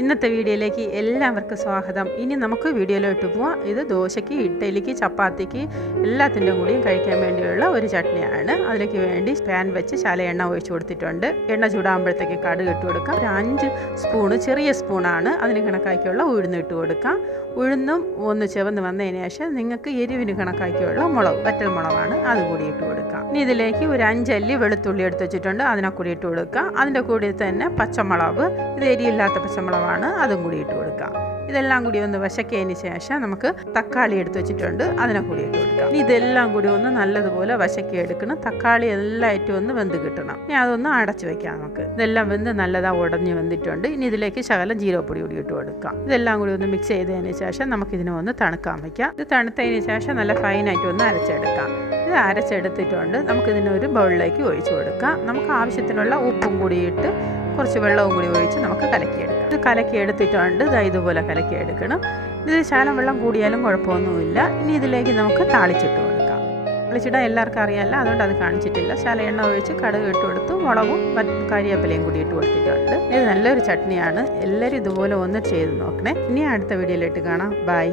ഇന്നത്തെ വീഡിയോയിലേക്ക് എല്ലാവർക്കും സ്വാഗതം. ഇനി നമുക്ക് വീഡിയോയിലോട്ട് പോവാം. ഇത് ദോശയ്ക്ക് ഇഡ്ഡലിക്ക് ചപ്പാത്തിക്ക് എല്ലാത്തിന്റെ കൂടിയും കഴിക്കാൻ വേണ്ടിയുള്ള ഒരു ചട്നിയാണ്. അതിലേക്ക് വേണ്ടി പാൻ വെച്ച് ശാല എണ്ണ ഒഴിച്ചു കൊടുത്തിട്ടുണ്ട്. എണ്ണ ചൂടാകുമ്പോഴത്തേക്ക് കടുക് ഇട്ട് കൊടുക്കാം. ഒരു അഞ്ച് സ്പൂണ് ചെറിയ സ്പൂണാണ് അതിന് കണക്കാക്കിയുള്ള ഉഴുന്ന് ഇട്ട് കൊടുക്കാം. ഉഴുന്നും ഒന്ന് ചെവന്ന് വന്നതിന് ശേഷം നിങ്ങൾക്ക് എരിവിന് കണക്കാക്കിയുള്ള മുളക് വറ്റൽ മുളകാണ്. അത് കൂടി ഇട്ട് കൊടുക്കാം. ഇനി ഇതിലേക്ക് ഒരു അഞ്ചല്ലി വെളുത്തുള്ളി എടുത്ത് വെച്ചിട്ടുണ്ട്. അതിനെ കൂടി ഇട്ട് കൊടുക്കാം. അതിന്റെ കൂടി തന്നെ പച്ചമുളക് ഇത് എരിയില്ലാത്ത പച്ചമുളകാണ് അതും കൂടി ഇട്ട് കൊടുക്കാം. ഇതെല്ലാം കൂടി ഒന്ന് വശക്കിയതിന് ശേഷം നമുക്ക് തക്കാളി എടുത്ത് വെച്ചിട്ടുണ്ട് അതിനെ കൂടി ഇട്ട് കൊടുക്കാം. ഇനി ഇതെല്ലാം കൂടി ഒന്ന് നല്ലതുപോലെ വശക്കി എടുക്കണം. തക്കാളി എല്ലായിട്ടും ഒന്ന് വെന്ത് കിട്ടണം. ഇനി അതൊന്ന് അടച്ചു വെക്കാം നമുക്ക്. ഇതെല്ലാം വെന്ത് നല്ലതാ ഉടഞ്ഞ് വെന്തിട്ടുണ്ട് ഇനി ഇതിലേക്ക് ശകലം ജീരകപ്പൊടി കൂടി ഇട്ട് കൊടുക്കാം. ഇതെല്ലാം കൂടി ഒന്ന് മിക്സ് ചെയ്തതിന് ശേഷം നമുക്ക് ഇതിനെ ഒന്ന് തണുക്കാൻ വയ്ക്കാം ഇത് തണുത്തതിന് ശേഷം നല്ല ഫൈനായിട്ട് ഒന്ന് അരച്ചെടുക്കാം. ഇത് അരച്ചെടുത്തിട്ടുണ്ട്. നമുക്കിതിനൊരു ബൗളിലേക്ക് ഒഴിച്ചു കൊടുക്കാം. നമുക്ക് ആവശ്യത്തിനുള്ള ഉപ്പും കൂടി ഇട്ട് കുറച്ച് വെള്ളവും കൂടി ഒഴിച്ച് നമുക്ക് കലക്കിയെടുക്കാം. ഇത് കലക്കിയെടുത്തിട്ടുണ്ട്. ഇതാ ഇതുപോലെ കലക്കിയെടുക്കണം. ഇതിൽ ശാലം വെള്ളം കൂടിയാലും കുഴപ്പമൊന്നുമില്ല. ഇനി ഇതിലേക്ക് നമുക്ക് താളിച്ചിട്ട് കൊടുക്കാം. താളിച്ചിടാൻ എല്ലാവർക്കും അറിയാമല്ലോ അതുകൊണ്ട് അത് കാണിച്ചിട്ടില്ല. ശാല എണ്ണ ഒഴിച്ച് കടുക് ഇട്ട് കൊടുത്തു. മുളകും കരിവേപ്പിലയും കൂടി ഇട്ട് കൊടുത്തിട്ടുണ്ട്. ഇത് നല്ലൊരു ചട്നിയാണ്. എല്ലാവരും ഇതുപോലെ ഒന്ന് ചെയ്ത് നോക്കണേ. ഇനി അടുത്ത വീഡിയോയിലിട്ട് കാണാം. ബൈ